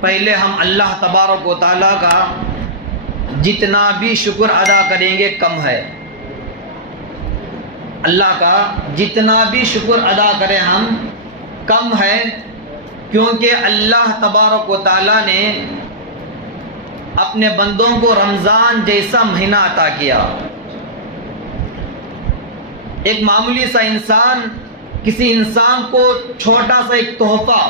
پہلے ہم اللہ تبارک و تعالیٰ کا جتنا بھی شکر ادا کریں گے کم ہے. اللہ کا جتنا بھی شکر ادا کریں ہم کم ہے، کیونکہ اللہ تبارک و تعالیٰ نے اپنے بندوں کو رمضان جیسا مہینہ عطا کیا. ایک معمولی سا انسان کسی انسان کو چھوٹا سا ایک تحفہ،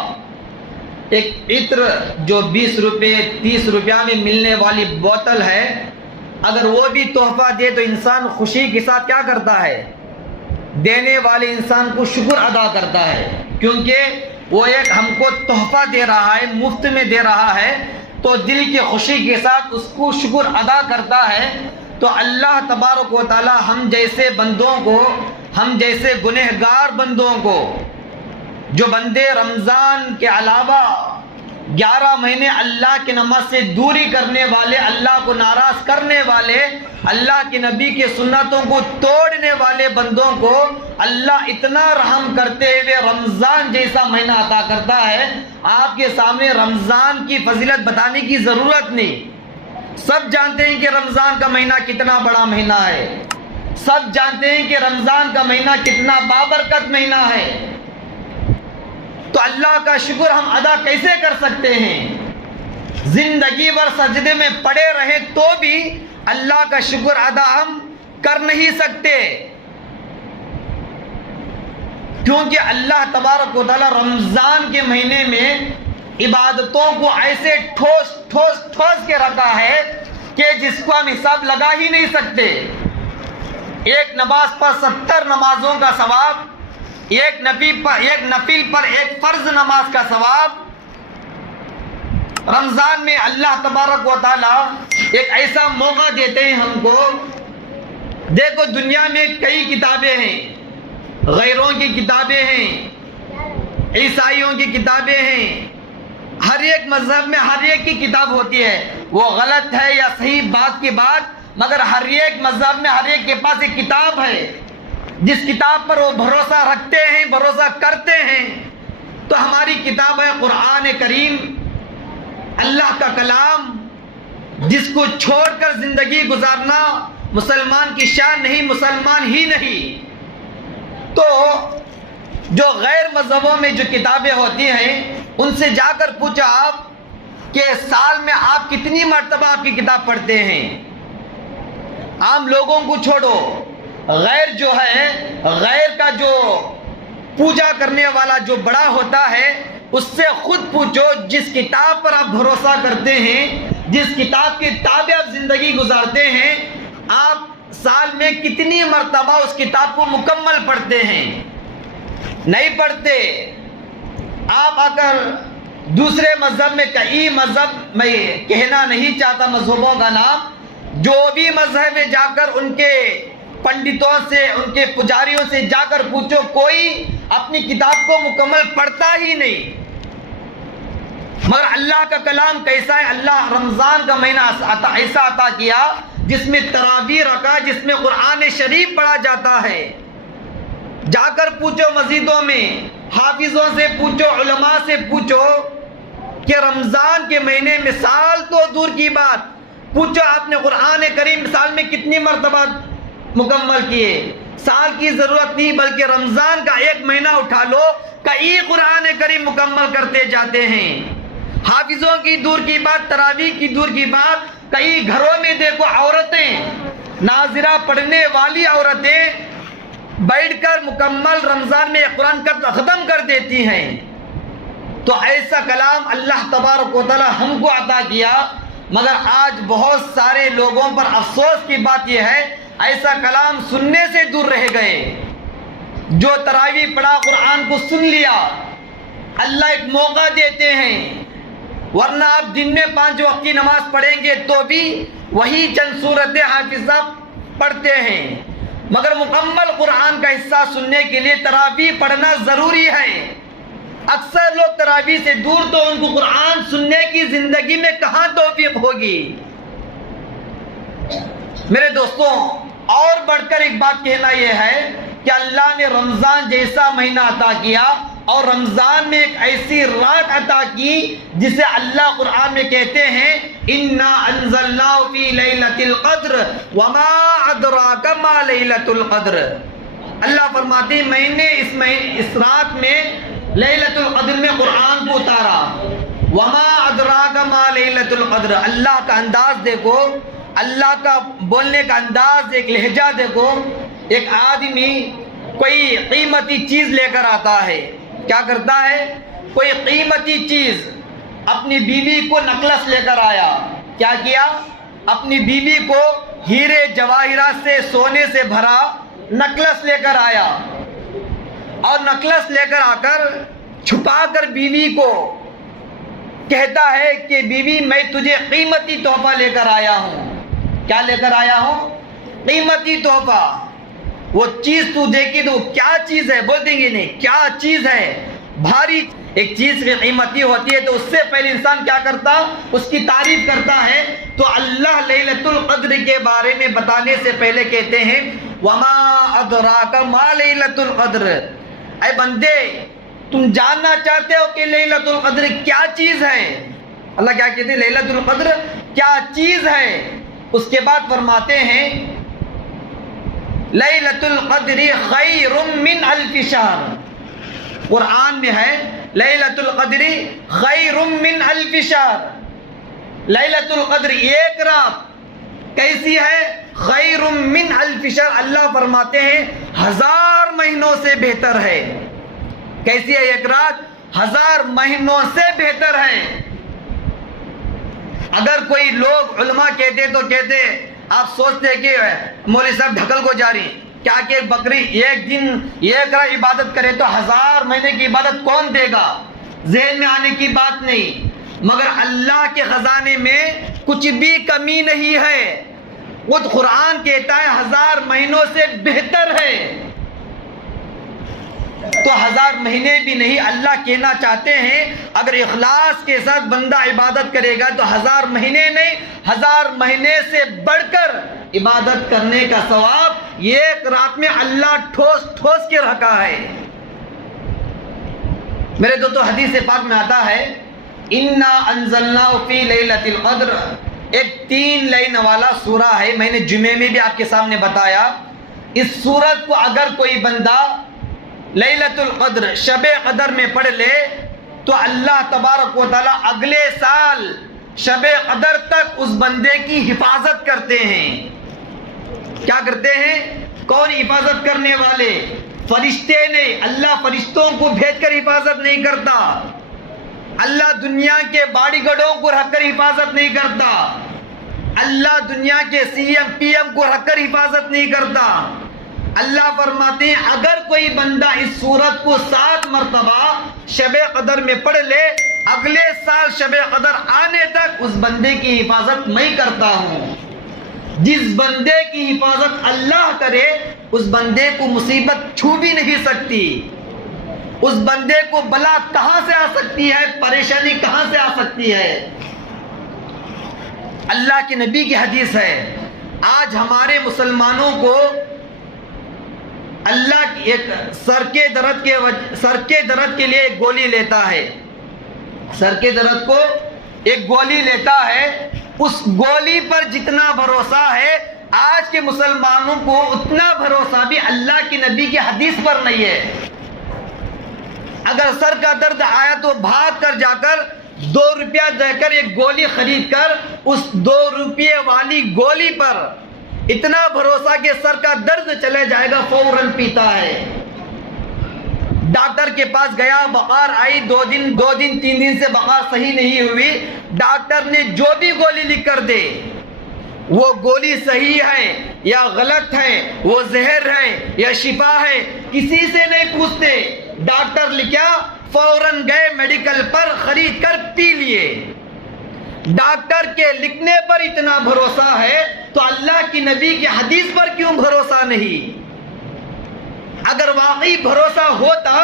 ایک عطر جو 20 روپے 30 روپیہ میں ملنے والی بوتل ہے، اگر وہ بھی تحفہ دے تو انسان خوشی کے ساتھ کیا کرتا ہے؟ دینے والے انسان کو شکر ادا کرتا ہے، کیونکہ وہ ایک ہم کو تحفہ دے رہا ہے، مفت میں دے رہا ہے، تو دل کی خوشی کے ساتھ اس کو شکر ادا کرتا ہے. تو اللہ تبارک و تعالی ہم جیسے بندوں کو، ہم جیسے گنہگار بندوں کو، جو بندے رمضان کے علاوہ 11 مہینے اللہ کی نماز سے دوری کرنے والے، اللہ کو ناراض کرنے والے، اللہ کے نبی کے سنتوں کو توڑنے والے بندوں کو اللہ اتنا رحم کرتے ہوئے رمضان جیسا مہینہ عطا کرتا ہے. آپ کے سامنے رمضان کی فضیلت بتانے کی ضرورت نہیں. سب جانتے ہیں کہ رمضان کا مہینہ کتنا بڑا مہینہ ہے، سب جانتے ہیں کہ رمضان کا مہینہ کتنا بابرکت مہینہ ہے. تو اللہ کا شکر ہم ادا کیسے کر سکتے ہیں؟ زندگی بھر سجدے میں پڑے رہے تو بھی اللہ کا شکر ادا ہم کر نہیں سکتے، کیونکہ اللہ تبارک و تعالی رمضان کے مہینے میں عبادتوں کو ایسے ٹھوس کے رکھا ہے کہ جس کو ہم حساب لگا ہی نہیں سکتے. ایک نماز پر 70 نمازوں کا ثواب، ایک نفل پر ایک فرض نماز کا ثواب. رمضان میں اللہ تبارک و تعالی ایک ایسا موقع دیتے ہیں ہم کو. دیکھو دنیا میں کئی کتابیں ہیں، غیروں کی کتابیں ہیں، عیسائیوں کی کتابیں ہیں، ہر ایک مذہب میں ہر ایک کی کتاب ہوتی ہے. وہ غلط ہے یا صحیح بات کی بات، مگر ہر ایک مذہب میں ہر ایک کے پاس ایک کتاب ہے جس کتاب پر وہ بھروسہ رکھتے ہیں، بھروسہ کرتے ہیں. تو ہماری کتاب ہے قرآن کریم، اللہ کا کلام، جس کو چھوڑ کر زندگی گزارنا مسلمان کی شان نہیں، مسلمان ہی نہیں. تو جو غیر مذہبوں میں جو کتابیں ہوتی ہیں ان سے جا کر پوچھا آپ کہ سال میں آپ کتنی مرتبہ آپ کی کتاب پڑھتے ہیں. عام لوگوں کو چھوڑو، غیر جو ہے، غیر کا جو پوجا کرنے والا جو بڑا ہوتا ہے اس سے خود پوچھو، جس کتاب پر آپ بھروسہ کرتے ہیں، جس کتاب کے تابع آپ زندگی گزارتے ہیں، آپ سال میں کتنی مرتبہ اس کتاب کو مکمل پڑھتے ہیں؟ نہیں پڑھتے. آپ اگر دوسرے مذہب میں، کئی مذہب میں کہنا نہیں چاہتا مذہبوں کا نام، جو بھی مذہب میں جا کر ان کے پنڈتوں سے، ان کے پجاریوں سے جا کر پوچھو، کوئی اپنی کتاب کو مکمل پڑھتا ہی نہیں. مگر اللہ کا کلام کیسا ہے؟ اللہ رمضان کا مہینہ ایسا عطا کیا جس میں تراویح رکھا، جس میں قرآن شریف پڑھا جاتا ہے. جا کر پوچھو مسجدوں میں، حافظوں سے پوچھو، علماء سے پوچھو کہ رمضان کے مہینے میں، سال تو دور کی بات، پوچھو آپ نے قرآن کریم سال میں کتنی مرتبہ مکمل کیے؟ سال کی ضرورت نہیں، بلکہ رمضان کا ایک مہینہ اٹھا لو، کئی قرآن کریم مکمل کرتے جاتے ہیں. حافظوں کی دور کی بات، تراویح کی دور کی بات، کئی گھروں میں دیکھو عورتیں، ناظرہ پڑھنے والی عورتیں بیٹھ کر مکمل رمضان میں قرآن کا ختم کر دیتی ہیں. تو ایسا کلام اللہ تبارک و تعالی ہم کو عطا کیا، مگر آج بہت سارے لوگوں پر افسوس کی بات یہ ہے ایسا کلام سننے سے دور رہ گئے. جو تراویح پڑھا، قرآن کو سن لیا، اللہ ایک موقع دیتے ہیں، ورنہ آپ دن میں 5 وقت کی نماز پڑھیں گے تو بھی وہی چند سورتیں حافظہ پڑھتے ہیں. مگر مکمل قرآن کا حصہ سننے کے لیے تراویح پڑھنا ضروری ہے. اکثر لوگ تراویح سے دور، تو ان کو قرآن سننے کی زندگی میں کہاں توفیق ہوگی؟ میرے دوستوں، اور بڑھ کر ایک بات کہنا یہ ہے کہ اللہ نے رمضان جیسا مہینہ عطا کیا اور رمضان میں ایک ایسی رات عطا کی جسے اللہ قرآن میں کہتے ہیں انا انزلناہ فی لیلۃ القدر وما ادراک ما لیلۃ القدر۔ اللہ فرماتے ہیں میں نے اس رات میں لیلۃ القدر میں قرآن کو اتارا۔ وما ادراک ما لیلۃ القدر، اللہ کا انداز دیکھو، اللہ کا بولنے کا انداز، ایک لہجہ دیکھو۔ ایک آدمی کوئی قیمتی چیز لے کر آتا ہے، کیا کرتا ہے؟ کوئی قیمتی چیز، اپنی بیوی کو نکلس لے کر آیا، کیا کیا؟ اپنی بیوی کو ہیرے جواہرات سے، سونے سے بھرا نکلس لے کر آیا، اور نکلس لے کر آ کر چھپا کر بیوی کو کہتا ہے کہ بیوی میں تجھے قیمتی تحفہ لے کر آیا ہوں۔ کیا لے کر آیا ہوں؟ قیمتی تحفہ۔ وہ چیز تو دیکھی تو کیا چیز ہے؟ بول دیں گے نہیں، کیا چیز ہے؟ بھاری۔ ایک چیز کی قیمتی ہوتی ہے تو اس سے پہلے انسان کیا کرتا؟ اس کی تعریف کرتا ہے۔ تو اللہ لیلۃ القدر کے بارے میں بتانے سے پہلے کہتے ہیں وما ادراک ما لیلۃ القدر۔ اے بندے، تم جاننا چاہتے ہو کہ لیلۃ القدر کیا چیز ہے؟ اللہ کیا کہتے ہیں؟ لیلۃ القدر کیا چیز ہے؟ اس کے بعد فرماتے ہیں لیلۃ القدر خیر من الف شہر۔ قرآن میں ہے لیلۃ القدر خیر من الف شہر۔ لیلۃ القدر ایک رات کیسی ہے؟ خیر من الف شہر۔ اللہ فرماتے ہیں 1000 مہینوں سے بہتر ہے۔ کیسی ہے ایک رات؟ 1000 مہینوں سے بہتر ہے۔ اگر کوئی لوگ علماء کہتے تو کہتے، آپ سوچتے کہ مولوی صاحب ڈھکل کو جا رہی ہیں، کیا کہ بکری ایک دن ایک رات عبادت کرے تو 1000 مہینے کی عبادت کون دے گا؟ ذہن میں آنے کی بات نہیں۔ مگر اللہ کے خزانے میں کچھ بھی کمی نہیں ہے۔ خود قرآن کہتا ہے 1000 مہینوں سے بہتر ہے۔ تو 1000 مہینے بھی نہیں، اللہ کہنا چاہتے ہیں اگر اخلاص کے ساتھ بندہ عبادت کرے گا تو 1000 مہینے نہیں، 1000 مہینے سے بڑھ کر عبادت کرنے کا ثواب ایک رات میں اللہ ٹھوس ٹھوس کے رکھا ہے۔ میرے دوستو، حدیث پاک میں آتا ہے انا انزلناہ فی لیلۃ القدر، ایک 3 لائن والا سورہ ہے۔ میں نے جمعے میں بھی آپ کے سامنے بتایا، اس سورت کو اگر کوئی بندہ لیلۃ القدر شب قدر میں پڑھ لے تو اللہ تبارک و تعالی اگلے سال شب قدر تک اس بندے کی حفاظت کرتے ہیں۔ کیا کرتے ہیں؟ کون حفاظت کرنے والے؟ فرشتے نہیں۔ اللہ فرشتوں کو بھیج کر حفاظت نہیں کرتا، اللہ دنیا کے باڈی گارڈوں کو رکھ کر حفاظت نہیں کرتا، اللہ دنیا کے سی ایم پی ایم کو رکھ کر حفاظت نہیں کرتا۔ اللہ فرماتے ہیں اگر کوئی بندہ اس سورت کو 7 مرتبہ شب قدر میں پڑھ لے، اگلے سال شب قدر آنے تک اس بندے کی حفاظت میں کرتا ہوں۔ جس بندے کی حفاظت اللہ کرے اس بندے کو مصیبت چھو بھی نہیں سکتی، اس بندے کو بلا کہاں سے آ سکتی ہے، پریشانی کہاں سے آ سکتی ہے۔ اللہ کے نبی کی حدیث ہے، آج ہمارے مسلمانوں کو اللہ ایک سر کے درد کے لیے ایک گولی لیتا ہے، سر کے درد کو ایک گولی لیتا ہے، اس گولی پر جتنا بھروسہ ہے آج کے مسلمانوں کو اتنا بھروسہ بھی اللہ کی نبی کی حدیث پر نہیں ہے۔ اگر سر کا درد آیا تو بھاگ کر جا کر 2 روپیہ دے کر ایک گولی خرید کر اس 2 روپے والی گولی پر اتنا بھروسہ کہ سر کا درد چلے جائے گا فوراً پیتا ہے۔ ڈاکٹر کے پاس گیا، بخار آئی، 2 دن 3 دن سے بخار صحیح نہیں ہوئی، ڈاکٹر نے جو بھی گولی لکھ کر دے، وہ گولی صحیح ہے یا غلط ہے، وہ زہر ہے یا شفا ہے، کسی سے نہیں پوچھتے، ڈاکٹر لکھا فوراً گئے میڈیکل پر خرید کر پی لیے۔ ڈاکٹر کے لکھنے پر اتنا بھروسہ ہے تو اللہ کی نبی کی حدیث پر کیوں بھروسہ نہیں؟ اگر واقعی بھروسہ ہوتا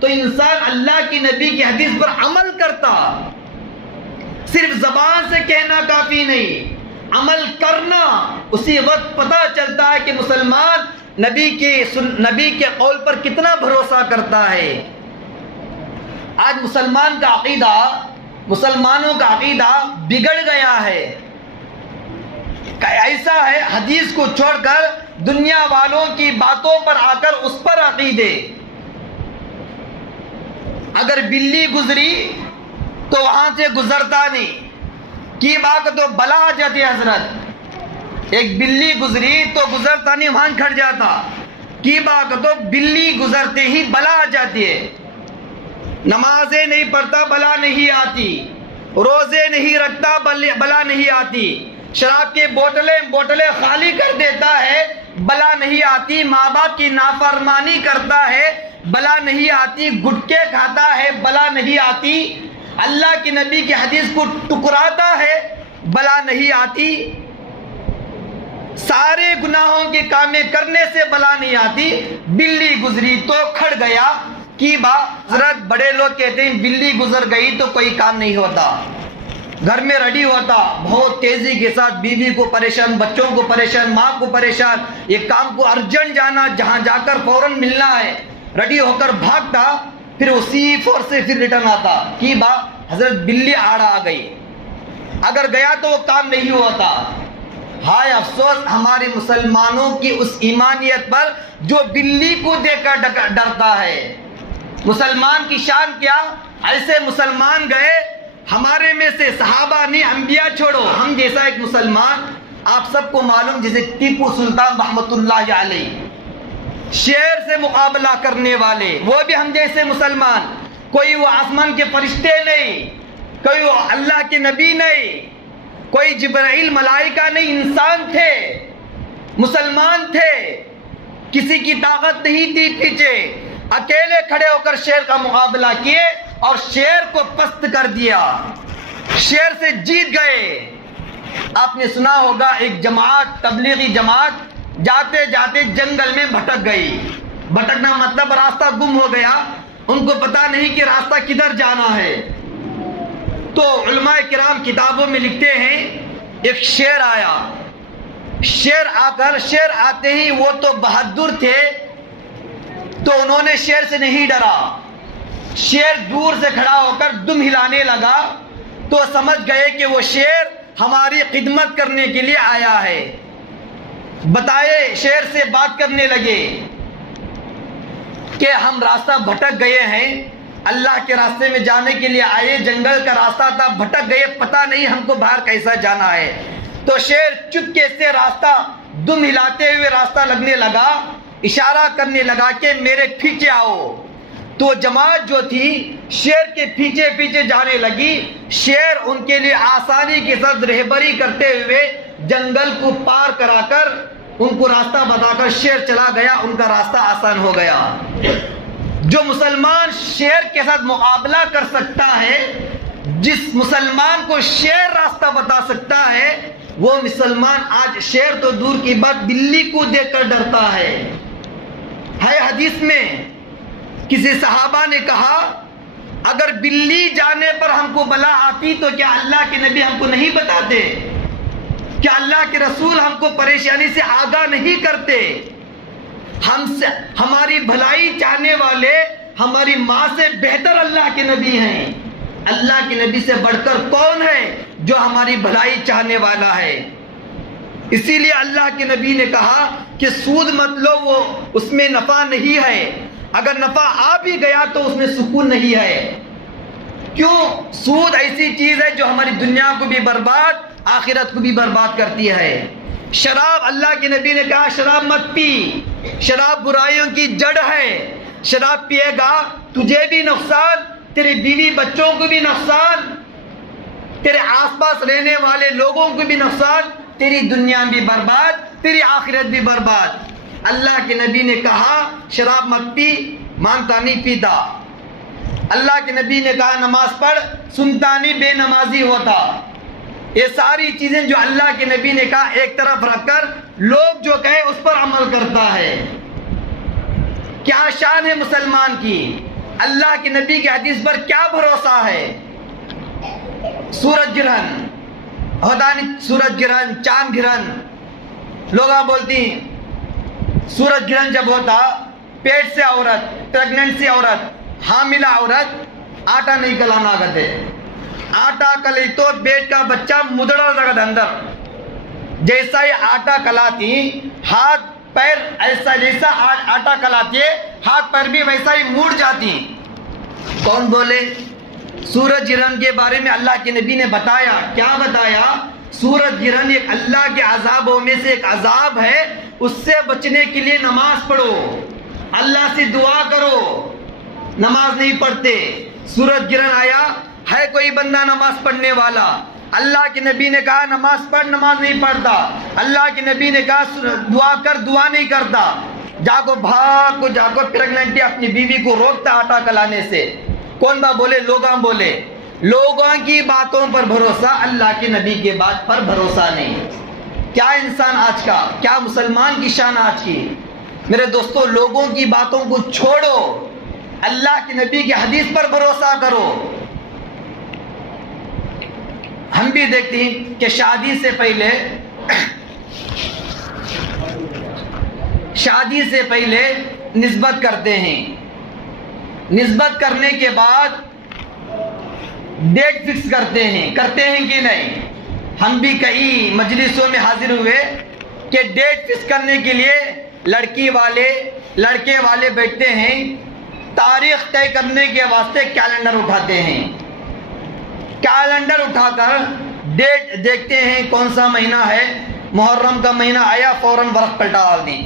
تو انسان اللہ کی نبی کی حدیث پر عمل کرتا۔ صرف زبان سے کہنا کافی نہیں، عمل کرنا۔ اسی وقت پتہ چلتا ہے کہ مسلمان نبی کے قول پر کتنا بھروسہ کرتا ہے۔ آج مسلمانوں کا عقیدہ بگڑ گیا ہے. ایسا ہے حدیث کو چھوڑ کر دنیا والوں کی باتوں پر آ کر اس پر عقیدے. اگر بلی گزری تو وہاں سے گزرتا نہیں. کی بات تو بلا آ جاتی ہے حضرت. ایک بلی گزری تو گزرتا نہیں، وہاں کھڑ جاتا. کی بات تو بلی گزرتے ہی بلا آ جاتی ہے. نمازیں نہیں پڑھتا بلا نہیں آتی، روزے نہیں رکھتا بلا نہیں آتی، شراب کی بوتلیں خالی کر دیتا ہے بلا نہیں آتی، ماں باپ کی نافرمانی کرتا ہے بلا نہیں آتی، گٹکے کھاتا ہے بلا نہیں آتی، اللہ کی نبی کی حدیث کو ٹکراتا ہے بلا نہیں آتی، سارے گناہوں کے کامیں کرنے سے بلا نہیں آتی. بلی گزری تو کھڑ گیا. کی بات حضرت بڑے لوگ کہتے ہیں بلی گزر گئی تو کوئی کام نہیں ہوتا. گھر میں ریڈی ہوتا بہت تیزی کے ساتھ، بیوی کو پریشان، بچوں کو پریشان، ماں کو پریشان، یہ کام کو ارجنٹ جانا، جہاں جا کر فوراً ملنا ہے، ریڈی ہو کر بھاگتا، پھر اسی فور سے پھر ریٹرن آتا. کی بات حضرت بلی آڑ آ گئی، اگر گیا تو وہ کام نہیں ہوتا. ہائے افسوس ہمارے مسلمانوں کی اس ایمانیت پر جو بلی کو دیکھ کر ڈرتا ہے. مسلمان کی شان کیا؟ ایسے مسلمان گئے ہمارے میں سے صحابہ نے، انبیاء چھوڑو، ہم جیسا ایک مسلمان آپ سب کو معلوم، جیسے ٹیپو سلطان رحمت اللہ علیہ، شیر سے مقابلہ کرنے والے، وہ بھی ہم جیسے مسلمان. کوئی وہ آسمان کے فرشتے نہیں، کوئی وہ اللہ کے نبی نہیں، کوئی جبرائیل ملائکہ نہیں، انسان تھے، مسلمان تھے، کسی کی طاقت نہیں تھی پیچھے، اکیلے کھڑے ہو کر شیر کا مقابلہ کیے اور شیر کو پست کر دیا، شیر سے جیت گئے. آپ نے سنا ہوگا ایک جماعت، تبلیغی جماعت جاتے جاتے جنگل میں بھٹک گئی. بھٹکنا مطلب راستہ گم ہو گیا، ان کو پتا نہیں کہ راستہ کدھر جانا ہے. تو علماء کرام کتابوں میں لکھتے ہیں ایک شیر آیا. شیر آتے ہی وہ تو بہادر تھے تو انہوں نے شیر سے نہیں ڈرا. شیر دور سے کھڑا ہو کر دم ہلانے لگا تو سمجھ گئے کہ وہ شیر ہماری خدمت کرنے کے لیے آیا ہے. بتائے شیر سے بات کرنے لگے کہ ہم راستہ بھٹک گئے ہیں، اللہ کے راستے میں جانے کے لیے آئے، جنگل کا راستہ تھا، بھٹک گئے، پتہ نہیں ہم کو باہر کیسا جانا ہے. تو شیر چپکے سے راستہ دم ہلاتے ہوئے راستہ لگنے لگا، اشارہ کرنے لگا کہ میرے پیچھے آؤ. تو جماعت جو تھی شیر کے پیچھے پیچھے جانے لگی. شیر ان کے لیے آسانی کے ساتھ رہبری کرتے ہوئے جنگل کو پار کرا کر ان کو راستہ بتا کر شیر چلا گیا، ان کا راستہ آسان ہو گیا. جو مسلمان شیر کے ساتھ مقابلہ کر سکتا ہے، جس مسلمان کو شیر راستہ بتا سکتا ہے، وہ مسلمان آج شیر تو دور کی بات بلی کو دیکھ کر ڈرتا ہے. حدیث میں کسی صحابہ نے کہا اگر بلی جانے پر ہم کو بلا آتی تو کیا اللہ کے نبی ہم کو نہیں بتاتے؟ کیا اللہ کے رسول ہم کو پریشانی سے آگاہ نہیں کرتے؟ ہماری بھلائی چاہنے والے ہماری ماں سے بہتر اللہ کے نبی ہیں. اللہ کے نبی سے بڑھ کر کون ہے جو ہماری بھلائی چاہنے والا ہے؟ اسی لیے اللہ کے نبی نے کہا کہ سود مت لو، وہ اس میں نفع نہیں ہے، اگر نفع آ بھی گیا تو اس میں سکون نہیں ہے. کیوں؟ سود ایسی چیز ہے جو ہماری دنیا کو بھی برباد، آخرت کو بھی برباد کرتی ہے. شراب، اللہ کے نبی نے کہا شراب مت پی، شراب برائیوں کی جڑ ہے. شراب پیے گا تجھے بھی نقصان، تیرے بیوی بچوں کو بھی نقصان، تیرے آس پاس رہنے والے لوگوں کو بھی نقصان، تیری دنیا بھی برباد، تیری آخرت بھی برباد. اللہ کے نبی نے کہا شراب مت پی، مانگتا نہیں پیتا. اللہ کے نبی نے کہا نماز پڑھ، سنتا نہیں بے نمازی ہوتا. یہ ساری چیزیں جو اللہ کے نبی نے کہا ایک طرف رکھ کر لوگ جو کہے اس پر عمل کرتا ہے. کیا شان ہے مسلمان کی؟ اللہ کے نبی کی حدیث پر کیا بھروسہ ہے؟ سورج گرہن، سورج گرہن، چاند گرہن، لوگ بولتی ہیں سورج گرہن جب ہوتا، پیٹ سے عورت، پریگننٹ سی عورت، حاملہ عورت آٹا نہیں کلانا گتے آٹا کلی تو بیٹ کا بچہ مدڑا لگت اندر جیسا یہ آٹا کلاتی ہاتھ پیر ایسا جیسا آٹا کلاتی ہے ہاتھ پیر بھی ویسا ہی موڑ جاتی. کون بولے؟ سورج گرہن کے بارے میں اللہ کے نبی نے بتایا. کیا بتایا؟ سورج گرہن ایک اللہ کے عذابوں میں سے ایک عذاب ہے, اس سے بچنے کے لیے نماز پڑھو, اللہ سے دعا کرو. نماز نہیں پڑھتے, سورج گرہن آیا, ہے کوئی بندہ نماز پڑھنے والا؟ اللہ کے نبی نے کہا نماز پڑھ, نماز نہیں پڑھتا. اللہ کے نبی نے کہا دعا کر, دعا نہیں کرتا. جاگو بھاگ کو جاگو پریگننٹی اپنی بیوی کو روکتا آٹا کلانے سے. کون با بولے؟ لوگاں بولے. لوگوں کی باتوں پر بھروسہ, اللہ کے نبی کے بات پر بھروسہ نہیں. کیا انسان آج کا, کیا مسلمان کی شان آج کی. میرے دوستو, لوگوں کی باتوں کو چھوڑو, اللہ کے نبی کی حدیث پر بھروسہ کرو. ہم بھی دیکھتے ہیں کہ شادی سے پہلے نسبت کرتے ہیں. نسبت کرنے کے بعد ڈیٹ فکس کرتے ہیں کہ نہیں؟ ہم بھی کئی مجلسوں میں حاضر ہوئے کہ ڈیٹ فکس کرنے کے لیے لڑکی والے لڑکے والے بیٹھتے ہیں, تاریخ طے کرنے کے واسطے کیلنڈر اٹھاتے ہیں. کیلنڈر اٹھا کر ڈیٹ دیکھتے ہیں کون سا مہینہ ہے. محرم کا مہینہ آیا, فوراً ورق پلٹا ڈال دی.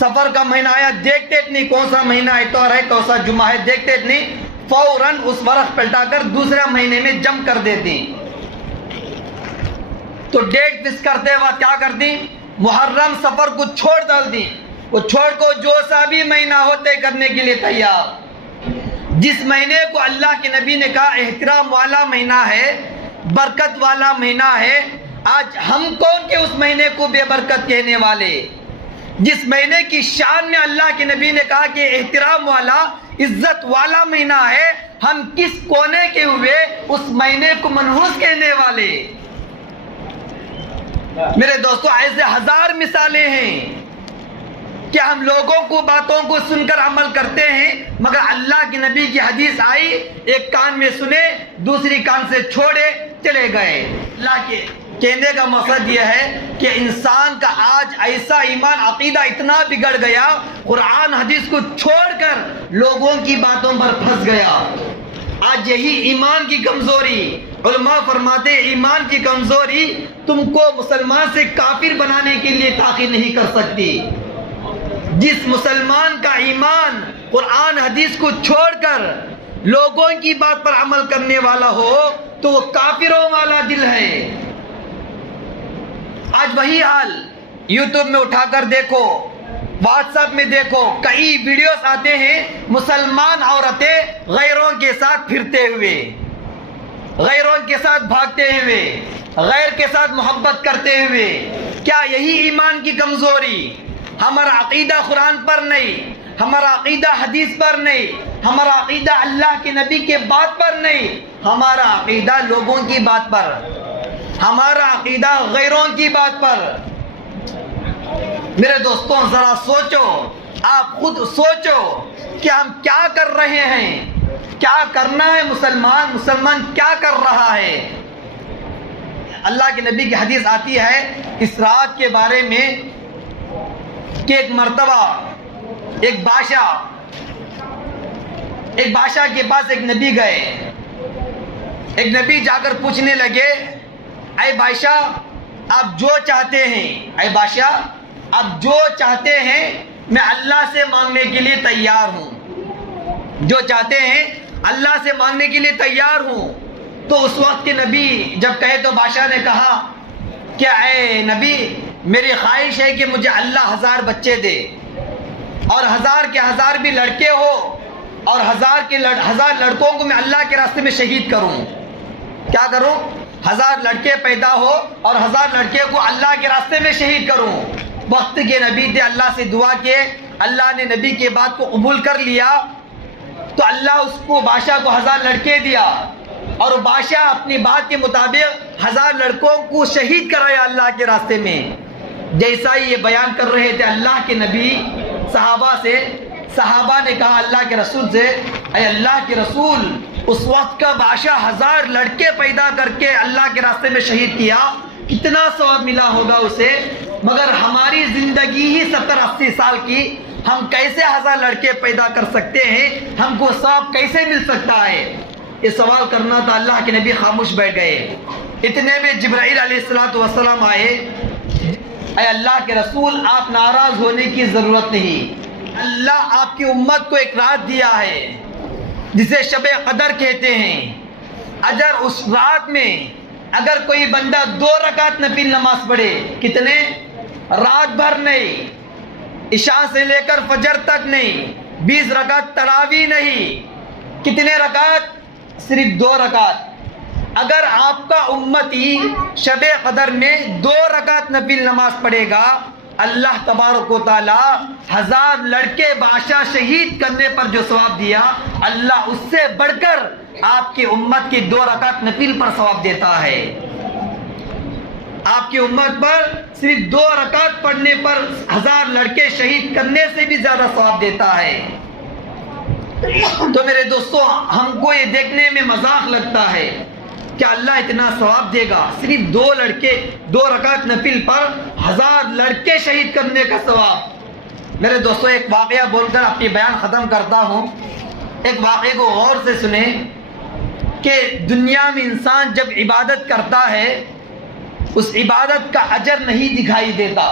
سفر کا مہینہ آیا, دیکھتے نہیں کون سا مہینہ اتوار ہے, کون سا جمعہ ہے, دیکھتے نہیں, فوراً اس ورق پلٹا کر دوسرے مہینے میں جم کر دیتی. تو ڈیٹ فکس کرتے وقت کیا کرتی؟ محرم سفر کو چھوڑ ڈال دی. وہ چھوڑ کو جو سا بھی مہینہ ہو طے کرنے کے لیے تیار. جس مہینے کو اللہ کے نبی نے کہا احترام والا مہینہ ہے, برکت والا مہینہ ہے, آج ہم کون کے اس مہینے کو بے برکت کہنے والے؟ جس مہینے کی شان میں اللہ کے نبی نے کہا کہ احترام والا, عزت والا مہینہ ہے, ہم کس کونے کے ہوئے اس مہینے کو منحوس کہنے والے؟ میرے دوستو, ایسے ہزار مثالیں ہیں کہ ہم لوگوں کو باتوں کو سن کر عمل کرتے ہیں, مگر اللہ کے نبی کی حدیث آئی, ایک کان میں سنے, دوسری کان سے چھوڑے چلے گئے. اللہ کے کہنے کا مقصد یہ ہے کہ انسان کا آج ایسا ایمان عقیدہ اتنا بگڑ گیا, قرآن حدیث کو چھوڑ کر لوگوں کی باتوں پر پھنس گیا. آج یہی ایمان کی کمزوری. علماء فرماتے ایمان کی کمزوری تم کو مسلمان سے کافر بنانے کے لیے تاخیر نہیں کر سکتی. جس مسلمان کا ایمان قرآن حدیث کو چھوڑ کر لوگوں کی بات پر عمل کرنے والا ہو تو وہ کافروں والا دل ہے. آج وہی حال یوٹیوب میں اٹھا کر دیکھو, واٹس ایپ میں دیکھو, کئی ویڈیوز آتے ہیں مسلمان عورتیں غیروں کے ساتھ پھرتے ہوئے, غیروں کے ساتھ بھاگتے ہوئے, غیر کے ساتھ محبت کرتے ہوئے. کیا یہی ایمان کی کمزوری؟ ہمارا عقیدہ قرآن پر نہیں, ہمارا عقیدہ حدیث پر نہیں, ہمارا عقیدہ اللہ کے نبی کے بات پر نہیں, ہمارا عقیدہ لوگوں کی بات پر, ہمارا عقیدہ غیروں کی بات پر. میرے دوستوں, ذرا سوچو, آپ خود سوچو کہ ہم کیا کر رہے ہیں, کیا کرنا ہے. مسلمان کیا کر رہا ہے؟ اللہ کے نبی کی حدیث آتی ہے اس رات کے بارے میں کہ ایک مرتبہ ایک بادشاہ کے پاس ایک نبی گئے. ایک نبی جا کر پوچھنے لگے, اے بادشاہ آپ جو چاہتے ہیں, اے بادشاہ آپ جو چاہتے ہیں میں اللہ سے مانگنے کے لیے تیار ہوں, جو چاہتے ہیں اللہ سے مانگنے کے لیے تیار ہوں. تو اس وقت کے نبی جب کہے تو بادشاہ نے کہا کہ اے نبی میری خواہش ہے کہ مجھے اللہ 1000 بچے دے, اور 1000 کے 1000 بھی لڑکے ہو, اور 1000 لڑکوں کو میں اللہ کے راستے میں شہید کروں. کیا کروں؟ 1000 لڑکے پیدا ہو اور 1000 لڑکے کو اللہ کے راستے میں شہید کروں. وقت کے نبی تھے, اللہ سے دعا کیے, اللہ نے نبی کے بات کو قبول کر لیا. تو اللہ اس کو بادشاہ کو 1000 لڑکے دیا, اور بادشاہ اپنی بات کے مطابق 1000 لڑکوں کو شہید کرایا اللہ کے راستے میں. جیسا ہی یہ بیان کر رہے تھے اللہ کے نبی صحابہ نے کہا اللہ کے رسول سے, اے اللہ کے رسول اس وقت کا بادشاہ 1000 لڑکے پیدا کر کے اللہ کے راستے میں شہید کیا، کتنا ثواب ملا ہوگا اسے. مگر ہماری زندگی ہی 70-80 سال کی، ہم کیسے 1000 لڑکے پیدا کر سکتے ہیں؟ ہم کو ثواب کیسے مل سکتا ہے؟ یہ سوال کرنا تھا. اللہ کے نبی خاموش بیٹھ گئے. اتنے میں جبرائیل علیہ السلام آئے. اے اللہ کے رسول، آپ ناراض ہونے کی ضرورت نہیں. اللہ آپ کی امت کو ایک رات دیا ہے جسے شب قدر کہتے ہیں. اگر اس رات میں اگر کوئی بندہ 2 رکعت نفل نماز پڑھے، کتنے؟ رات بھر نہیں، عشاء سے لے کر فجر تک نہیں، 20 رکعت تراویح نہیں، کتنے رکعت؟ صرف 2 رکعت. اگر آپ کا امتی شب قدر میں 2 رکعت نفل نماز پڑھے گا، اللہ تبارک و تعالی 1000 لڑکے بادشاہ شہید کرنے پر جو ثواب دیا، اللہ اس سے بڑھ کر آپ کی امت کی 2 رکعت نفل پر ثواب دیتا ہے. آپ کی امت پر صرف 2 رکعت پڑھنے پر 1000 لڑکے شہید کرنے سے بھی زیادہ ثواب دیتا ہے. تو میرے دوستو، ہم کو یہ دیکھنے میں مذاق لگتا ہے کہ اللہ اتنا ثواب دے گا. صرف 2 رکعت نفل پر 1000 لڑکے شہید کرنے کا ثواب. میرے دوستو، ایک واقعہ بول کر اپنی بیان ختم کرتا ہوں. ایک واقعے کو غور سے سنیں کہ دنیا میں انسان جب عبادت کرتا ہے، اس عبادت کا اجر نہیں دکھائی دیتا.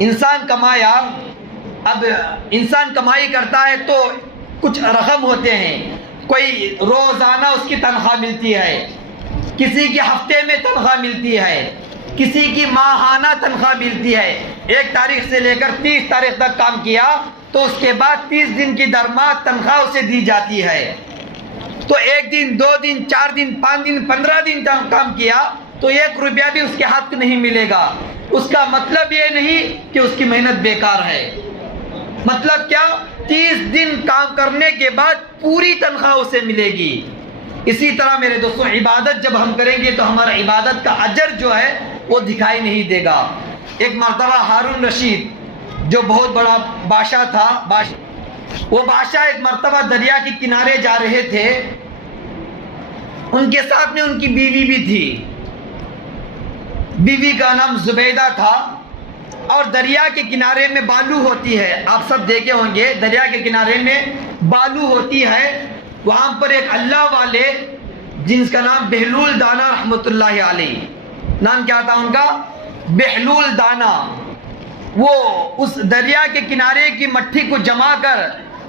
انسان کمایا، اب انسان کمائی کرتا ہے تو کچھ رقم ہوتے ہیں. کوئی روزانہ اس کی تنخواہ ملتی ہے، کسی کی ہفتے میں تنخواہ ملتی ہے، کسی کی ماہانہ تنخواہ ملتی ہے. 1 تاریخ سے لے کر 30 تاریخ تک کام کیا تو اس کے بعد 30 دن کی درماد تنخواہ اسے دی جاتی ہے. تو 1 دن 2 دن 4 دن 5 دن 15 دن کام کیا تو 1 روپیہ بھی اس کے ہاتھ نہیں ملے گا. اس کا مطلب یہ نہیں کہ اس کی محنت بیکار ہے. مطلب کیا؟ 30 دن کام کرنے کے بعد پوری تنخواہ اسے ملے گی. اسی طرح میرے دوستوں، عبادت جب ہم کریں گے تو ہمارا عبادت کا اجر جو ہے وہ دکھائی نہیں دے گا. ایک مرتبہ ہارون رشید جو بہت بڑا بادشاہ تھا، وہ بادشاہ ایک مرتبہ دریا کے کنارے جا رہے تھے. ان کے ساتھ میں ان کی بیوی بھی تھی. بیوی کا نام زبیدہ تھا. اور دریا کے کنارے میں بالو ہوتی ہے، آپ سب دیکھے ہوں گے، دریا کے کنارے میں بالو ہوتی ہے. وہاں پر ایک اللہ والے جن کا نام بہلول دانا رحمۃ اللہ علیہ، نام کیا تھا ان کا؟ بہلول دانا. وہ اس دریا کے کنارے کی مٹی کو جما کر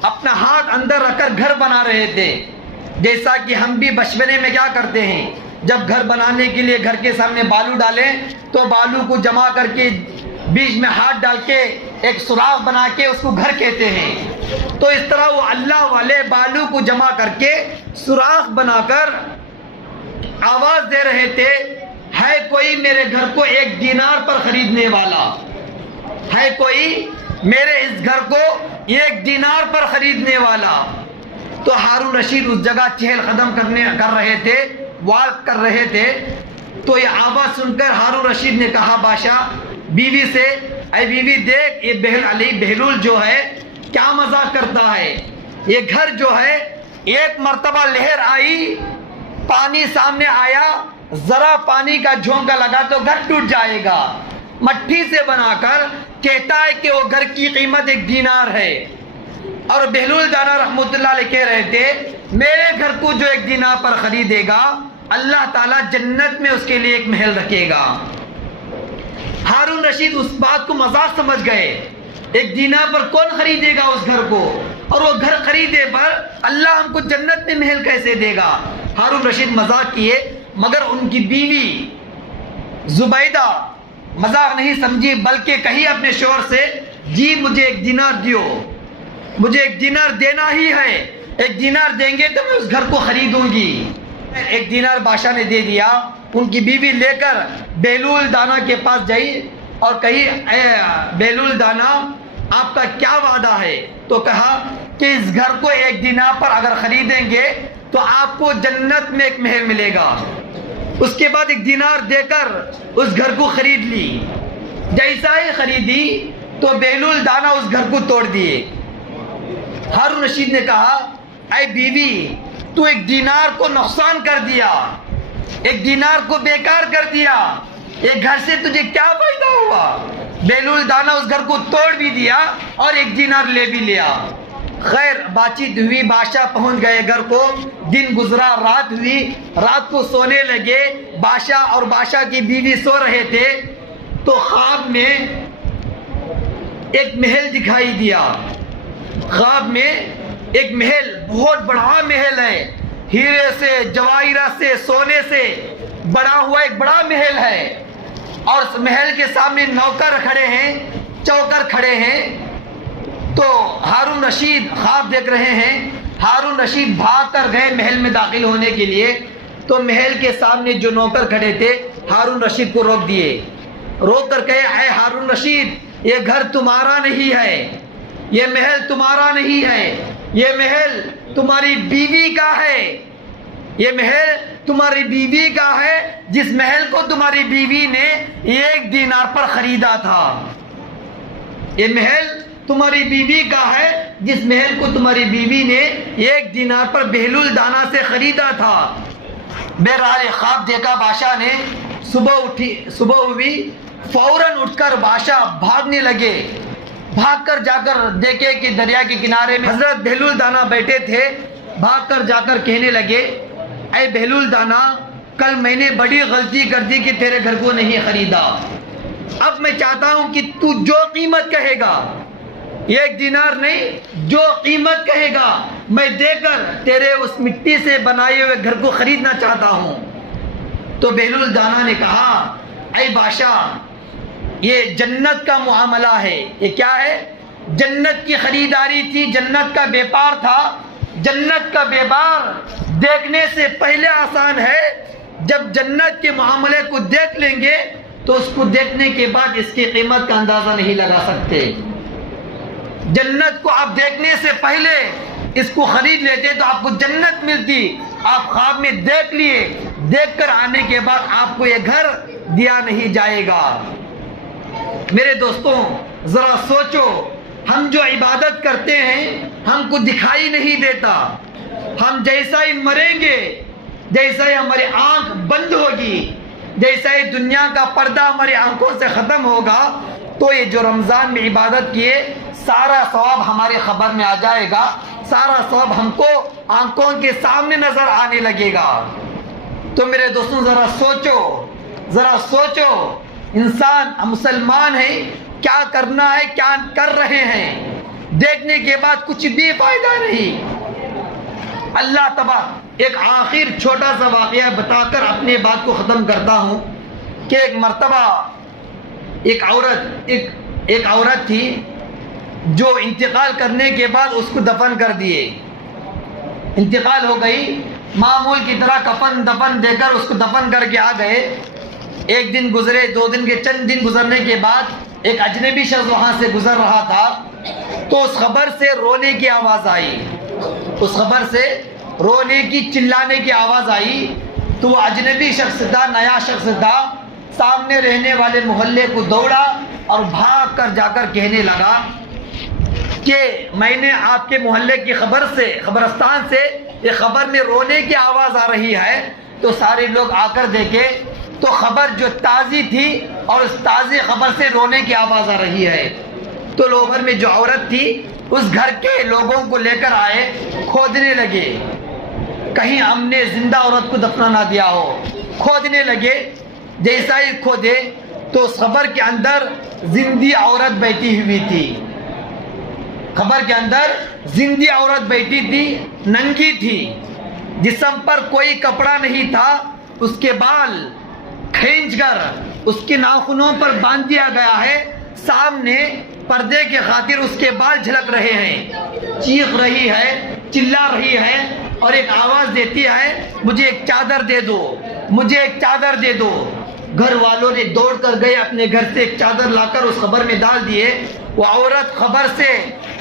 اپنا ہاتھ اندر رکھ کر گھر بنا رہے تھے. جیسا کہ ہم بھی بچپنے میں کیا کرتے ہیں، جب گھر بنانے کے لیے گھر کے سامنے بالو ڈالیں تو بالو کو جما کر کے بیچ میں ہاتھ ڈال کے ایک سوراخ بنا کے اس کو گھر کہتے ہیں. تو اس طرح وہ اللہ والے بالو کو جمع کر کے سوراخ بنا کر آواز دے رہے تھے، ہے کوئی میرے گھر کو 1 دینار پر خریدنے والا؟ ہے کوئی میرے اس گھر کو 1 دینار پر خریدنے والا؟ تو ہارون رشید اس جگہ چہل قدم کر رہے تھے، واک کر رہے تھے. تو یہ آواز سن کر ہارون رشید نے کہا بادشاہ بیوی سے، اے بیوی دیکھ، یہ بہلول جو ہے کیا مذاق کرتا ہے. یہ گھر جو ہے، 1 مرتبہ لہر آئی، پانی سامنے آیا، ذرا پانی کا جھونکا لگا تو گھر ٹوٹ جائے گا. مٹی سے بنا کر کہتا ہے کہ وہ گھر کی قیمت 1 دینار ہے. اور بہلول دانا رحمۃ اللہ علیہ کہہ رہے تھے، میرے گھر کو جو 1 دینار پر خریدے گا، اللہ تعالیٰ جنت میں اس کے لیے 1 محل رکھے گا. ہارون رشید اس بات کو مذاق سمجھ گئے. 1 دینار پر کون خریدے گا اس گھر کو؟ اور وہ گھر خریدے پر اللہ ہم کو جنت میں محل کیسے دے گا؟ ہارون رشید مذاق کیے، مگر ان کی بیوی زبیدہ مذاق نہیں سمجھی، بلکہ کہی اپنے شوہر سے، جی مجھے 1 دینار دیو، مجھے 1 دینار دینا ہی ہے. 1 دینار دیں گے تو میں اس گھر کو خریدوں گی. 1 دینار بادشاہ نے دے دیا. ان کی بیوی لے کر بہلول دانا کے پاس جائی اور کہی، اے بہلول دانا، آپ کا کیا وعدہ ہے؟ تو کہا کہ اس گھر کو 1 دینار پر اگر خریدیں گے تو آپ کو جنت میں 1 محل ملے گا. اس کے بعد 1 دینار دے کر اس گھر کو خرید لی. جیسا ہی خریدی تو بہلول دانا اس گھر کو توڑ دیے. ہارون رشید نے کہا، اے بیوی تو ایک دینار کو نقصان کر دیا, ایک دینار کو بیکار کر دیا, ایک گھر سے تجھے کیا فائدہ ہوا؟ بہلول دانا اس گھر کو توڑ بھی دیا اور ایک دینار لے بھی لیا. خیر بات چیت ہوئی, بادشاہ پہنچ گئے گھر کو, دن گزرا, رات ہوئی, رات کو سونے لگے. بادشاہ اور بادشاہ کی بیوی سو رہے تھے تو خواب میں ایک محل دکھائی دیا. خواب میں ایک محل, بہت بڑا محل ہے, ہیرے سے, جواہرات سے, سونے سے بڑا ہوا ایک بڑا محل ہے, اور اس محل کے سامنے نوکر کھڑے ہیں, چوکر کھڑے ہیں. تو ہارون رشید خواب دیکھ رہے ہیں. ہارون رشید بھاگ کر گئے محل میں داخل ہونے کے لیے, تو محل کے سامنے جو نوکر کھڑے تھے ہارون رشید کو روک دیے. روک کر کہے اے ہارون رشید یہ گھر تمہارا نہیں ہے, یہ محل تمہارا نہیں ہے, یہ محل تمہاری بیوی کا ہے, یہ محل تمہاری بیوی کا ہے جس محل کو تمہاری بیوی نے 1 دینار پر خریدا تھا. یہ محل تمہاری بیوی کا ہے جس محل کو تمہاری بیوی نے 1 دینار پر بہلول دانا سے خریدا تھا. بہرحال خواب دیکھا بادشاہ نے, صبح ہوئی, فوراً اٹھ کر بادشاہ بھاگنے لگے. بھاگ کر جا کر دیکھے کہ دریا کے کنارے میں حضرت بہلول دانا بیٹھے تھے. بھاگ کر جا کر کہنے لگے اے بہلول دانا کل میں نے بڑی غلطی کر دی کہ تیرے گھر کو نہیں خریدا. اب میں چاہتا ہوں کہ تو جو قیمت کہے گا, 1 دینار نہیں, جو قیمت کہے گا میں دے کر تیرے اس مٹی سے بنائے ہوئے گھر کو خریدنا چاہتا ہوں. تو بہلول دانا نے کہا اے بادشاہ یہ جنت کا معاملہ ہے. یہ کیا ہے؟ جنت کی خریداری تھی, جنت کا بیپار تھا. جنت کا بیپار دیکھنے سے پہلے آسان ہے, جب جنت کے معاملے کو دیکھ لیں گے تو اس کو دیکھنے کے بعد اس کی قیمت کا اندازہ نہیں لگا سکتے. جنت کو آپ دیکھنے سے پہلے اس کو خرید لیتے تو آپ کو جنت ملتی. آپ خواب میں دیکھ لیے, دیکھ کر آنے کے بعد آپ کو یہ گھر دیا نہیں جائے گا. میرے دوستوں ذرا سوچو, ہم جو عبادت کرتے ہیں ہم کو دکھائی نہیں دیتا. ہم جیسا ہی مریں گے, جیسا ہی ہماری آنکھ بند ہوگی, جیسا ہی دنیا کا پردہ ہماری آنکھوں سے ختم ہوگا تو یہ جو رمضان میں عبادت کیے سارا ثواب ہمارے خبر میں آ جائے گا, سارا ثواب ہم کو آنکھوں کے سامنے نظر آنے لگے گا. تو میرے دوستوں ذرا سوچو, ذرا سوچو, انسان مسلمان ہے, کیا کرنا ہے, کیا کر رہے ہیں, دیکھنے کے بعد کچھ بھی فائدہ نہیں. اللہ تبارک ایک آخر چھوٹا سا واقعہ بتا کر اپنے بات کو ختم کرتا ہوں کہ ایک مرتبہ ایک عورت تھی جو انتقال کرنے کے بعد اس کو دفن کر دیے. انتقال ہو گئی, معمول کی طرح کفن دفن دے کر اس کو دفن کر کے آ گئے. 1 دن گزرے, 2 دن کے چند دن گزرنے کے بعد ایک اجنبی شخص وہاں سے گزر رہا تھا تو اس خبر سے رونے کی آواز آئی, اس خبر سے رونے کی, چلانے کی آواز آئی. تو وہ اجنبی شخص تھا, نیا شخص تھا, سامنے رہنے والے محلے کو دوڑا اور بھاگ کر جا کر کہنے لگا کہ میں نے آپ کے محلے کی خبر سے, خبرستان سے یہ خبر میں رونے کی آواز آ رہی ہے. تو سارے لوگ آ کر دیکھے تو خبر جو تازی تھی اور اس تازی خبر سے رونے کی آواز آ رہی ہے. تو لوگ میں جو عورت تھی اس گھر کے لوگوں کو لے کر آئے, کھودنے لگے کہیں ہم نے زندہ عورت کو دفنا نہ دیا ہو. کھودنے لگے, جیسا ہی کھودے تو اس خبر کے اندر زندہ عورت بیٹھی ہوئی تھی. خبر کے اندر زندہ عورت بیٹھی تھی, ننگی تھی, جسم پر کوئی کپڑا نہیں تھا, اس کے بال کھینچ کر اس کے ناخنوں پر باندھ دیا گیا ہے. سامنے پردے کے خاطر اس کے بال جھلک رہے ہیں. چیخ رہی ہے, چلا رہی ہے اور ایک آواز دیتی ہے مجھے ایک چادر دے دو, مجھے ایک چادر دے دو. گھر والوں نے دوڑ کر گئے, اپنے گھر سے ایک چادر لا کر اس خبر میں ڈال دیے. وہ عورت خبر سے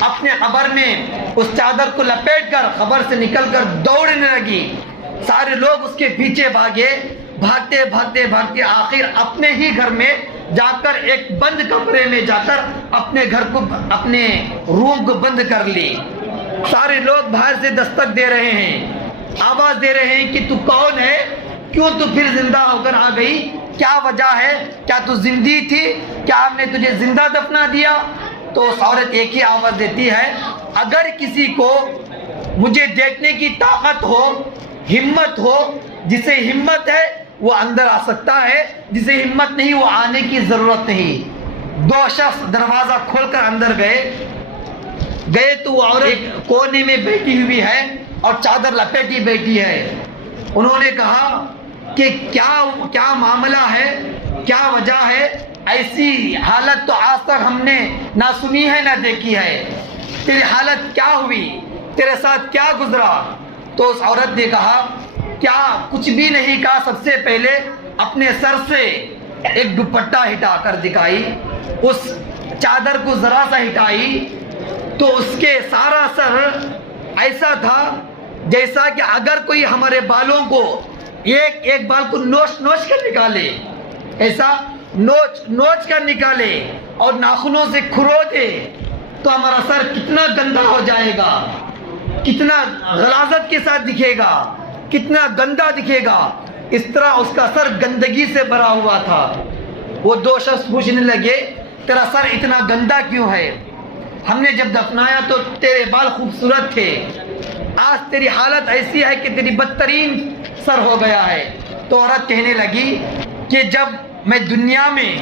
اپنے خبر میں اس چادر کو لپیٹ کر خبر سے نکل کر دوڑنے لگی. سارے لوگ اس کے پیچھے بھاگے, بھاگتے بھاگتے بھاگتے آخر اپنے ہی گھر میں جا کر ایک بند کمرے میں جا کر اپنے گھر کو, اپنے روم کو بند کر لی. سارے لوگ باہر سے دستک دے رہے ہیں، آواز دے رہے ہیں کہ تو کون ہے، کیوں تو پھر زندہ ہو کر آ گئی، کیا وجہ ہے، کیا تو زندی تھی، کیا ہم نے تجھے زندہ دفنا دیا؟ تو اس عورت ایک ہی آواز دیتی ہے، اگر کسی کو مجھے دیکھنے کی طاقت ہو، ہمت ہو، جسے ہمت ہے وہ اندر آ سکتا ہے، جسے ہمت نہیں وہ آنے کی ضرورت نہیں۔ دو شخص دروازہ کھول کر اندر گئے تو وہ عورت ایک کونے میں بیٹھی ہوئی ہے اور چادر لپیٹی بیٹھی ہے۔ انہوں نے کہا کہ کیا معاملہ ہے، کیا وجہ ہے، ایسی حالت تو آج تک ہم نے نہ سنی ہے نہ دیکھی ہے، تیری حالت کیا ہوئی، تیرے ساتھ کیا گزرا؟ تو اس عورت نے کہا کیا کچھ بھی نہیں کہا، سب سے پہلے اپنے سر سے ایک دوپٹہ ہٹا کر دکھائی، اس چادر کو ذرا سا ہٹائی تو اس کے سارا سر ایسا تھا جیسا کہ اگر کوئی ہمارے بالوں کو ایک بال کو نوچ کر نکالے، ایسا نوچ کر نکالے اور ناخنوں سے کھرودے تو ہمارا سر کتنا گندا ہو جائے گا، کتنا غلاظت کے ساتھ دکھے گا، کتنا گندا دکھے گا۔ اس طرح اس کا سر گندگی سے بھرا ہوا تھا۔ وہ دو شخص پوچھنے لگے تیرا سر اتنا گندا کیوں ہے؟ ہم نے جب دفنایا تو تیرے بال خوبصورت تھے، آج تیری حالت ایسی ہے کہ تیری بدترین سر ہو گیا ہے۔ تو عورت کہنے لگی کہ جب میں دنیا میں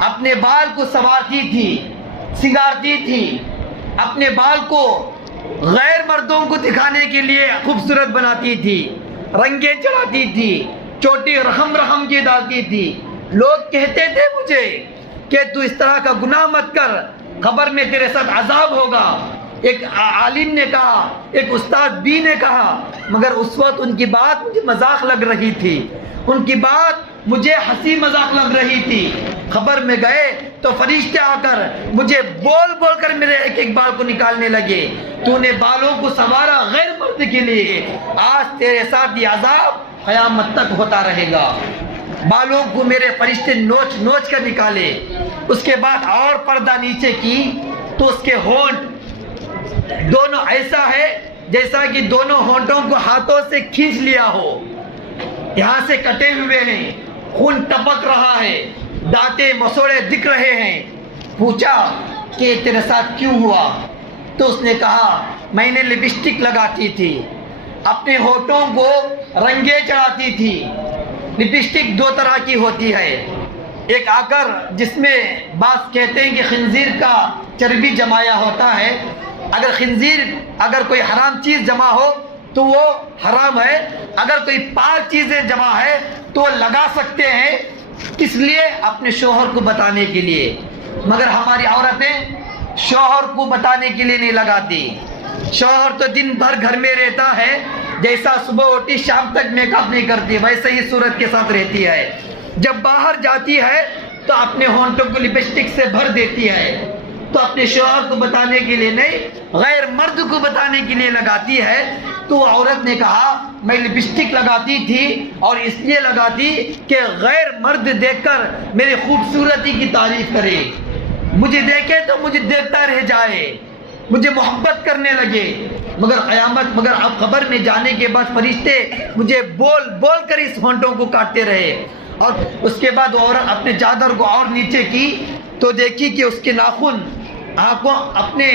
اپنے بال کو سنوارتی تھی، سنگارتی تھی، اپنے بال کو غیر مردوں کو دکھانے کے لیے خوبصورت بناتی تھی، رنگیں چڑھاتی تھی، چوٹی رحم کی ڈالتی تھی، لوگ کہتے تھے مجھے کہ تو اس طرح کا گناہ مت کر، خبر میں تیرے ساتھ عذاب ہوگا۔ ایک عالم نے کہا، ایک استاد بھی نے کہا، مگر اس وقت ان کی بات مجھے مذاق لگ رہی تھی، ان کی بات مجھے ہنسی مذاق لگ رہی تھی۔ خبر میں گئے تو فرشتے آ کر مجھے بول کر میرے ایک بال کو نکالنے لگے، تو نے بالوں کو سنوارا غیر مرد کے لیے، آج تیرے ساتھ یہ عذاب قیامت تک ہوتا رہے گا۔ بالوں کو میرے فرشتے نوچ کر نکالے۔ اس کے بعد اور پردہ نیچے کی تو اس کے ہونٹ دونوں ایسا ہے جیسا کہ دونوں ہونٹوں کو ہاتھوں سے کھینچ لیا ہو، یہاں سے کٹے ہوئے ہیں، خون ٹپک رہا ہے، دانتیں مسوڑے دکھ رہے ہیں۔ پوچھا کہ تیرے ساتھ کیوں ہوا؟ تو اس نے کہا میں نے لپسٹک لگاتی تھی، اپنے ہونٹوں کو رنگیں چڑھاتی تھی۔ لپسٹک دو طرح کی ہوتی ہے، ایک آ کر جس میں بعض کہتے ہیں کہ خنزیر کا چربی جمایا ہوتا ہے، اگر کوئی حرام چیز جمع ہو تو وہ حرام ہے، اگر کوئی پاک چیزیں جمع ہے تو لگا سکتے ہیں، کس لیے؟ اپنے شوہر کو بتانے کے لیے۔ مگر ہماری عورتیں شوہر کو بتانے کے لیے نہیں لگاتی۔ شوہر تو دن بھر گھر میں رہتا ہے، جیسا صبح اٹھی شام تک میک اپ نہیں کرتی ویسے ہی صورت کے ساتھ رہتی ہے، جب باہر جاتی ہے تو اپنے ہونٹوں کو لپسٹک سے بھر دیتی ہے، تو اپنے شوہر کو بتانے کے لیے نہیں، غیر مرد کو بتانے کے لیے لگاتی ہے۔ تو عورت نے کہا میں لپسٹک لگاتی تھی اور اس لیے لگاتی کہ غیر مرد دیکھ کر میری خوبصورتی کی تعریف کرے، مجھے دیکھے تو مجھے دیکھتا رہ جائے، مجھے محبت کرنے لگے۔ مگر اب قبر میں جانے کے بعد فرشتے مجھے بول کر اس ہونٹوں کو کاٹتے رہے۔ اور اس کے بعد وہ عورت اپنے چادر کو اور نیچے کی تو دیکھی کہ اس کے ناخن اپنے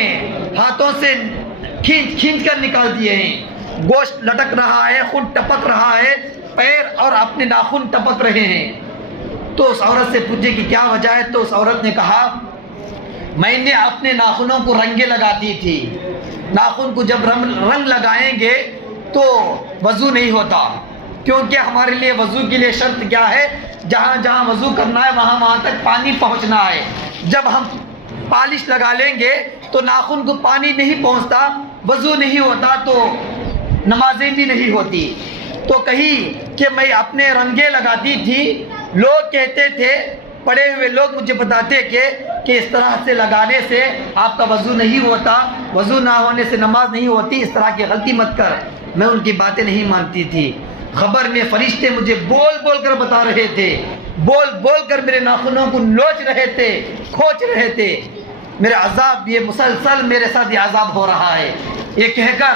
ہاتھوں سے کھینچ کر نکال دیے ہیں، گوشت لٹک رہا ہے، خون ٹپک رہا ہے، پیر اور اپنے ناخن ٹپک رہے ہیں۔ تو اس عورت سے پوچھے کہ کیا وجہ ہے؟ تو اس عورت نے کہا میں نے اپنے ناخنوں کو رنگیں لگاتی تھی، ناخن کو جب رنگ لگائیں گے تو وضو نہیں ہوتا، کیونکہ ہمارے لیے وضو کے لیے شرط کیا ہے؟ جہاں وضو کرنا ہے وہاں تک پانی پہنچنا ہے۔ جب ہم پالش لگا لیں گے تو ناخن کو پانی نہیں پہنچتا، وضو نہیں ہوتا، تو نمازیں بھی نہیں ہوتی۔ تو کہی کہ میں اپنے رنگیں لگاتی تھی، لوگ کہتے تھے، پڑے ہوئے لوگ مجھے بتاتے کہ اس طرح سے لگانے سے آپ کا وضو نہیں ہوتا، وضو نہ ہونے سے نماز نہیں ہوتی، اس طرح کی غلطی مت کر۔ میں ان کی باتیں نہیں مانتی تھی۔ خبر میں فرشتے مجھے بول کر بتا رہے تھے، بول کر میرے ناخنوں کو نوچ رہے تھے، کھوچ رہے تھے۔ میرے عذاب، یہ مسلسل میرے ساتھ یہ عذاب ہو رہا ہے، یہ کہہ کر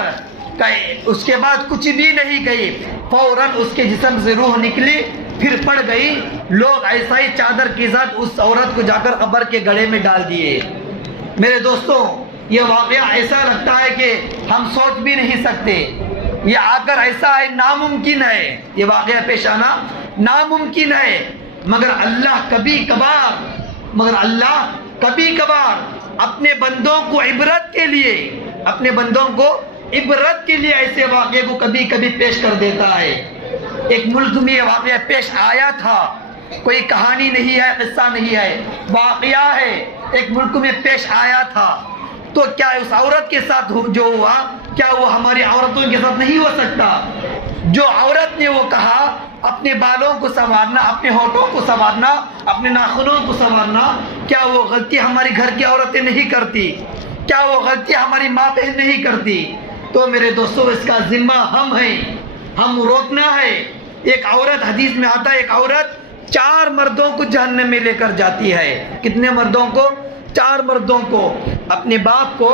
اس کے بعد کچھ بھی نہیں کہی، فوراً اس کے جسم سے روح نکلی، پھر پڑ گئی۔ لوگ ایسا ہی چادر کے ساتھ اس عورت کو جا کر قبر کے گڑھے میں ڈال دیے۔ میرے دوستوں، یہ واقعہ ایسا لگتا ہے کہ ہم سوچ بھی نہیں سکتے، یہ آ کر ایسا ہے، ناممکن ہے، یہ واقعہ پیش آنا ناممکن ہے، مگر اللہ کبھی کبھار اپنے بندوں کو عبرت کے لیے ایسے واقعے کو کبھی کبھی پیش کر دیتا ہے۔ ایک ملک میں یہ واقعہ پیش آیا تھا، کوئی کہانی نہیں ہے، قصہ نہیں ہے، واقعہ ہے، ایک ملک میں پیش آیا تھا۔ تو کیا اس عورت کے ساتھ جو ہوا، کیا وہ ہماری عورتوں کے ساتھ نہیں ہو سکتا؟ جو عورت نے وہ کہا اپنے بالوں کو سنوارنا، اپنے ہونٹوں کو سنوارنا، اپنے ناخنوں کو سنوارنا، کیا وہ غلطی ہماری گھر کی عورتیں نہیں کرتی؟ کیا وہ غلطی ہماری ماں بہن نہیں کرتی؟ تو میرے دوستوں، اس کا ذمہ ہم ہیں، ہم روکنا ہے۔ ایک عورت، حدیث میں آتا ہے، ایک عورت 4 مردوں کو جہنم میں لے کر جاتی ہے۔ کتنے مردوں کو؟ 4 مردوں کو، اپنے باپ کو،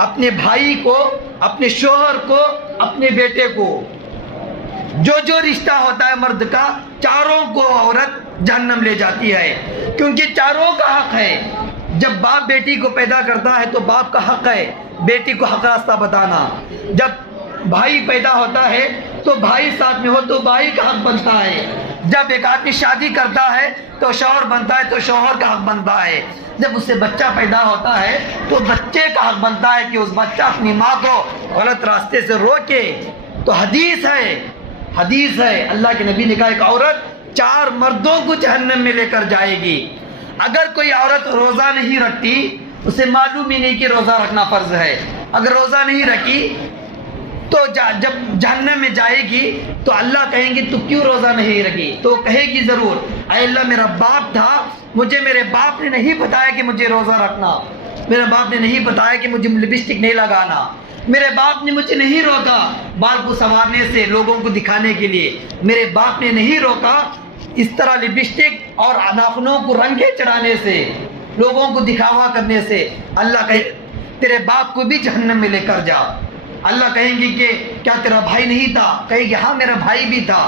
اپنے بھائی کو، اپنے شوہر کو، اپنے بیٹے کو، جو رشتہ ہوتا ہے مرد کا، چاروں کو عورت جہنم لے جاتی ہے، کیونکہ چاروں کا حق ہے۔ جب باپ بیٹی کو پیدا کرتا ہے تو باپ کا حق ہے بیٹی کو حق راستہ بتانا۔ جب بھائی پیدا ہوتا ہے تو بھائی ساتھ میں ہو تو بھائی کا حق بنتا ہے۔ جب ایک آدمی شادی کرتا ہے تو شوہر بنتا ہے تو شوہر کا حق بنتا ہے۔ جب اس سے بچہ پیدا ہوتا ہے تو بچے کا حق بنتا ہے کہ اس بچہ اپنی ماں کو غلط راستے سے روکے۔ تو حدیث ہے، اللہ کے نبی نے کہا ایک عورت 4 مردوں کو جہنم میں لے کر جائے گی۔ اگر کوئی عورت روزہ نہیں رکھتی، اسے معلوم ہی نہیں کہ روزہ رکھنا فرض ہے، اگر روزہ نہیں رکھی تو جب جہنم میں جائے گی تو اللہ کہیں گے تو کیوں روزہ نہیں رکھی؟ تو کہے گی ضرور، اے اللہ میرا باپ تھا، مجھے میرے باپ نے نہیں بتایا کہ مجھے روزہ رکھنا، میرے باپ نے نہیں بتایا کہ مجھے لپسٹک نہیں لگانا، میرے باپ نے مجھے نہیں روکا بال کو سنوارنے سے لوگوں کو دکھانے کے لیے، میرے باپ نے نہیں روکا اس طرح لپسٹک اور ناخنوں کو رنگے چڑھانے سے، لوگوں کو دکھاوا کرنے سے۔ اللہ کہے تیرے باپ کو بھی جہنم میں لے کر جا۔ اللہ کہیں گے کہ کیا تیرا بھائی نہیں تھا؟ کہے گی ہاں میرا بھائی بھی تھا۔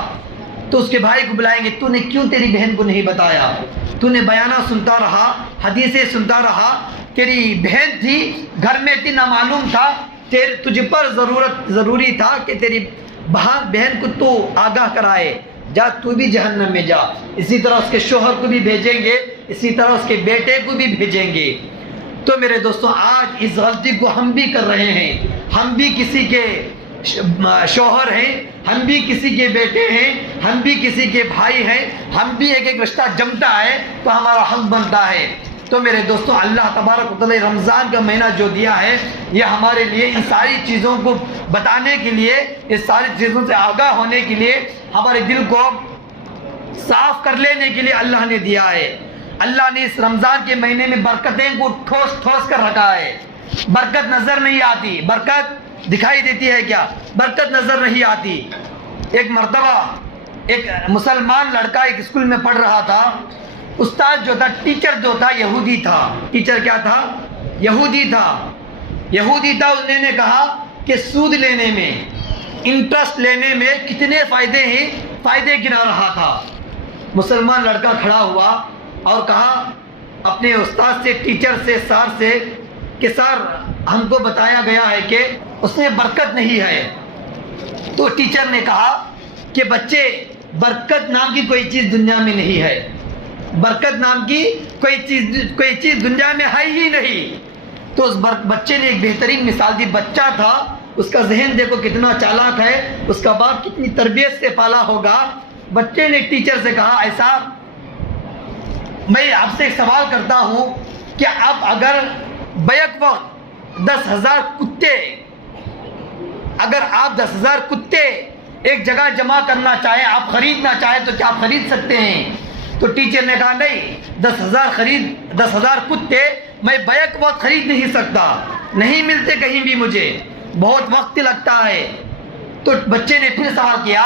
تو اس کے بھائی کو بلائیں گے، تو نے کیوں تیری بہن کو نہیں بتایا؟ تو نے بیانہ سنتا رہا، حدیثیں سنتا رہا، تیری بہن تھی، گھر میں تھی، نہ معلوم تھا، تجھ پر ضروری تھا کہ تیری بہن کو تو آگاہ کرائے، جا تو بھی جہنم میں جا۔ اسی طرح اس کے شوہر کو بھی بھیجیں گے، اسی طرح اس کے بیٹے کو بھی بھیجیں گے۔ تو میرے دوستوں، آج اس غلطی کو ہم بھی کر رہے ہیں، ہم بھی کسی کے شوہر ہیں، ہم بھی کسی کے بیٹے ہیں، ہم بھی کسی کے بھائی ہیں، ہم بھی ایک رشتہ جمتا ہے تو ہمارا حق بنتا ہے۔ تو میرے دوستوں، اللہ تبارک و تعالی رمضان کا مہینہ جو دیا ہے، یہ ہمارے لیے ان ساری چیزوں کو بتانے کے لیے، اس ساری چیزوں سے آگاہ ہونے کے لیے، ہمارے دل کو صاف کر لینے کے لیے اللہ نے دیا ہے۔ اللہ نے اس رمضان کے مہینے میں برکتیں کو ٹھوس کر رکھا ہے۔ برکت نظر نہیں آتی، برکت دکھائی دیتی ہے کیا؟ برکت نظر نہیں آتی۔ ایک مرتبہ ایک مسلمان لڑکا ایک اسکول میں پڑھ رہا تھا، استاد جو تھا، ٹیچر جو تھا، یہودی تھا۔ ٹیچر کیا تھا؟ یہودی تھا۔ انہوں نے کہا کہ سود لینے میں، انٹرسٹ لینے میں کتنے فائدے ہیں، فائدے گنا رہا تھا۔ مسلمان لڑکا کھڑا ہوا اور کہا اپنے استاد سے، ٹیچر سے، سر سے کہ سر ہم کو بتایا گیا ہے کہ اس میں برکت نہیں ہے۔ تو ٹیچر نے کہا کہ بچے، برکت نام کی کوئی چیز دنیا میں نہیں ہے، برکت نام کی کوئی چیز دنیا میں ہے ہی نہیں۔ تو اس بچے نے ایک بہترین مثال دی۔ بچہ تھا، اس کا ذہن دیکھو کتنا چالاک ہے، اس کا باپ کتنی تربیت سے پالا ہوگا۔ بچے نے ٹیچر سے کہا، ایسا میں آپ سے ایک سوال کرتا ہوں کہ اب اگر بیک وقت 10,000 کتے، اگر آپ 10,000 کتے ایک جگہ جمع کرنا چاہیں، آپ خریدنا چاہیں تو کیا آپ خرید سکتے ہیں؟ تو ٹیچر نے کہا نہیں، 10,000 کتے میں بیک وقت خرید نہیں سکتا، نہیں ملتے کہیں بھی، مجھے بہت وقت لگتا ہے۔ تو بچے نے پھر سوال کیا،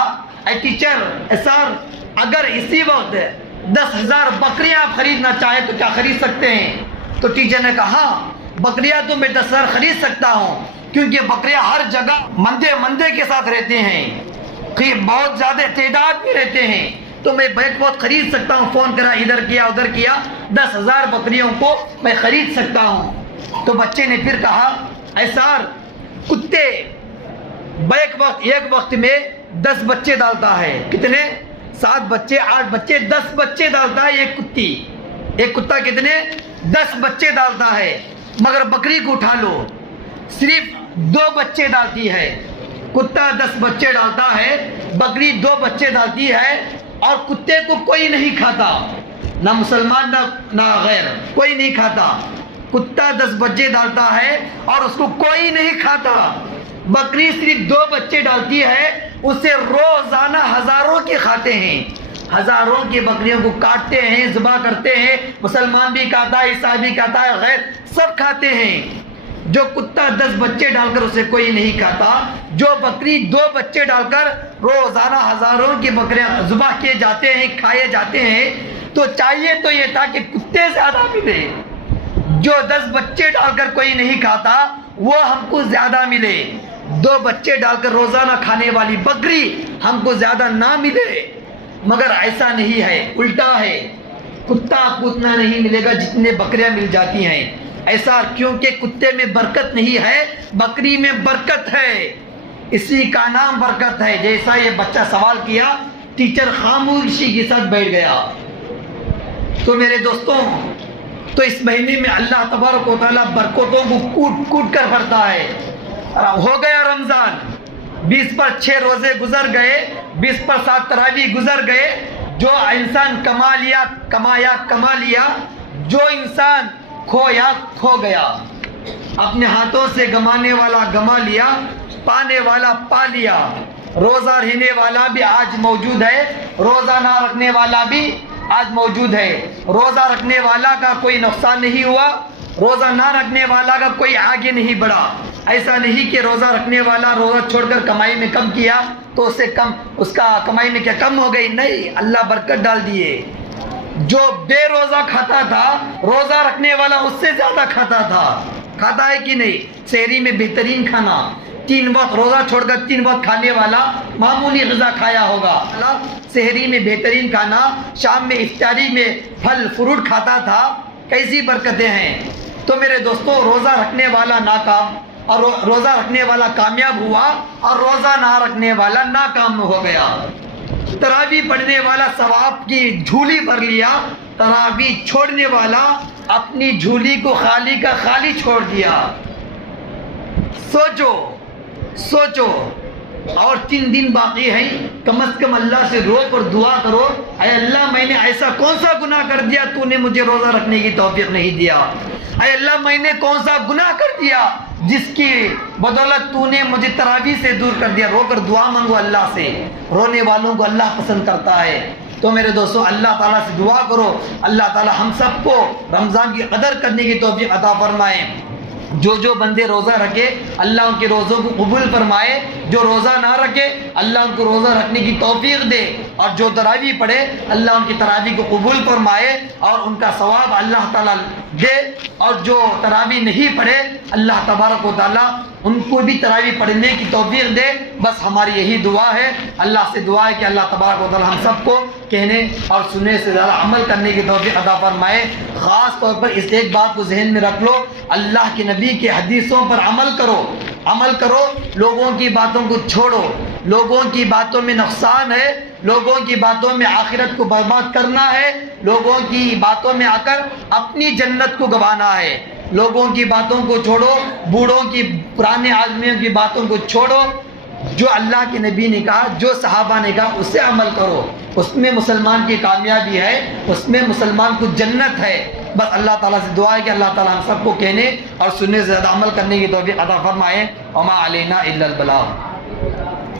اے ٹیچر، سر اگر اسی وقت 10,000 بکریاں آپ خریدنا چاہیں تو کیا خرید سکتے ہیں؟ تو ٹیچر نے کہا بکریاں تو میں 10 ہزار خرید سکتا ہوں، کیونکہ بکریاں ہر جگہ مندے کے ساتھ رہتے ہیں، بہت زیادہ تعداد میں رہتے ہیں، تو میں بہت خرید سکتا ہوں، فون کرا ادھر کیا ادھر کیا، 10,000 بکریوں کو میں خرید سکتا ہوں۔ تو بچے نے پھر کہا اے سار، کتے ایک وقت میں 10 بچے ڈالتا ہے، کتنے؟ 7 بچے 8 بچے 10 بچے ڈالتا ہے ایک کتا کتنے؟ 10 بچے ڈالتا ہے، مگر بکری کو اٹھا لو صرف 2 بچے ڈالتی ہے۔ کتا 10 بچے ڈالتا ہے، بکری 2 بچے ڈالتی ہے، اور کتے کو کوئی نہیں کھاتا، نہ مسلمان نہ غیر، کوئی نہیں کھاتا۔ کتا 10 بچے ڈالتا ہے اور اس کو کوئی نہیں کھاتا، بکری صرف 2 بچے ڈالتی ہے، اسے روزانہ ہزاروں کے کھاتے ہیں، ہزاروں کی بکریوں کو کاٹتے ہیں، ذبح کرتے ہیں، مسلمان بھی کھاتا ہے، عیسائی بھی کھاتا ہے، غیر سب کھاتے ہیں۔ جو کتا 10 بچے ڈال کر اسے کوئی نہیں کھاتا، جو بکری 2 بچے ڈال کر روزانہ ہزاروں کی بکریاں ذبح کیے جاتے ہیں، کھائے جاتے ہیں، تو چاہیے تو یہ تھا کہ کتے زیادہ ملے، جو 10 بچے ڈال کر کوئی نہیں کھاتا وہ ہم کو زیادہ ملے، 2 بچے ڈال کر روزانہ کھانے والی بکری ہم کو زیادہ نہ ملے، مگر ایسا نہیں ہے، الٹا ہے، کتا آپ کو اتنا نہیں ملے گا جتنے بکریاں مل جاتی ہیں۔ ایسا کیونکہ کتے میں برکت نہیں ہے، بکری میں برکت ہے، اسی کا نام برکت ہے۔ جیسا یہ بچہ سوال کیا، ٹیچر خاموشی کے ساتھ بیٹھ گیا۔ تو میرے دوستوں، تو اس مہینے میں اللہ تبارک و تعالیٰ برکتوں کو کوٹ کوٹ کر بھرتا ہے۔ ہو گیا رمضان، 20 پر 6 روزے گزر گئے، 20 پر 7 تراویح گزر گئے، جو انسان کما لیا، جو انسان کھویا کھو گیا، اپنے ہاتھوں سے گمانے والا گما لیا، پانے والا پا لیا۔ روزہ رہنے والا بھی آج موجود ہے، روزہ نہ رکھنے والا بھی آج موجود ہے۔ روزہ رکھنے والا کا کوئی نقصان نہیں ہوا، روزہ نہ رکھنے والا کا کوئی آگے نہیں بڑھا۔ ایسا نہیں کہ روزہ رکھنے والا روزہ چھوڑ کر کمائی میں کم کیا تو اس کا کمائی میں کیا کم ہو گئی؟ نہیں، اللہ برکت ڈال دیے۔ جو بے روزہ کھاتا تھا، روزہ رکھنے والا اس سے زیادہ کھاتا تھا۔ کھاتا ہے کہ نہیں؟ سحری میں بہترین کھانا، 3 وقت روزہ چھوڑ کر 3 وقت کھانے والا معمولی غذا کھایا ہوگا۔ سحری میں بہترین کھانا، شام میں افطاری میں پھل فروٹ کھاتا تھا، کیسی برکتیں ہیں۔ تو میرے دوستوں، روزہ رکھنے والا ناکام اور روزہ رکھنے والا کامیاب ہوا، اور روزہ نہ رکھنے والا ناکام ہو گیا۔ تراویح پڑھنے والا ثواب کی جھولی بھر لیا، تراویح چھوڑنے والا اپنی جھولی کو خالی کا خالی چھوڑ دیا۔ سوچو اور 3 دن باقی ہیں، کم از کم اللہ سے رو اور دعا کرو، اے اللہ میں نے ایسا کون سا گناہ کر دیا تو نے مجھے روزہ رکھنے کی توفیق نہیں دیا؟ اے اللہ میں نے کون سا گناہ کر دیا جس کی بدولت تو نے مجھے تراویح سے دور کر دیا؟ رو کر دعا مانگو اللہ سے، رونے والوں کو اللہ پسند کرتا ہے۔ تو میرے دوستوں، اللہ تعالیٰ سے دعا کرو، اللہ تعالیٰ ہم سب کو رمضان کی قدر کرنے کی توفیق عطا فرمائے۔ جو بندے روزہ رکھے اللہ ان کے روزوں کو قبول فرمائے، جو روزہ نہ رکھے اللہ ان کو روزہ رکھنے کی توفیق دے، اور جو تراویح پڑھے اللہ ان کی تراویح کو قبول فرمائے اور ان کا ثواب اللہ تعالیٰ دے، اور جو تراویح نہیں پڑھے اللہ تبارک و تعالیٰ ان کو بھی تراویح پڑھنے کی توفیق دے۔ بس ہماری یہی دعا ہے، اللہ سے دعا ہے کہ اللہ تبارک و تعالیٰ ہم سب کو کہنے اور سننے سے زیادہ عمل کرنے کی توفیق عطا فرمائے۔ خاص طور پر اس ایک بات کو ذہن میں رکھ لو، اللہ کے نبی کی حدیثوں پر عمل کرو، لوگوں کی باتوں کو چھوڑو۔ لوگوں کی باتوں میں نقصان ہے، لوگوں کی باتوں میں آخرت کو برباد کرنا ہے، لوگوں کی باتوں میں آ کر اپنی جنت کو گنوانا ہے۔ لوگوں کی باتوں کو چھوڑو، بوڑھوں کی پرانے آدمیوں کی باتوں کو چھوڑو، جو اللہ کے نبی نے کہا، جو صحابہ نے کہا اس سے عمل کرو، اس میں مسلمان کی کامیابی ہے، اس میں مسلمان کو جنت ہے۔ بس اللہ تعالیٰ سے دعا ہے کہ اللہ تعالیٰ ہم سب کو کہنے اور سننے سے زیادہ عمل کرنے کی توفیق عطا فرمائے۔ وما علینا الا البلاغ۔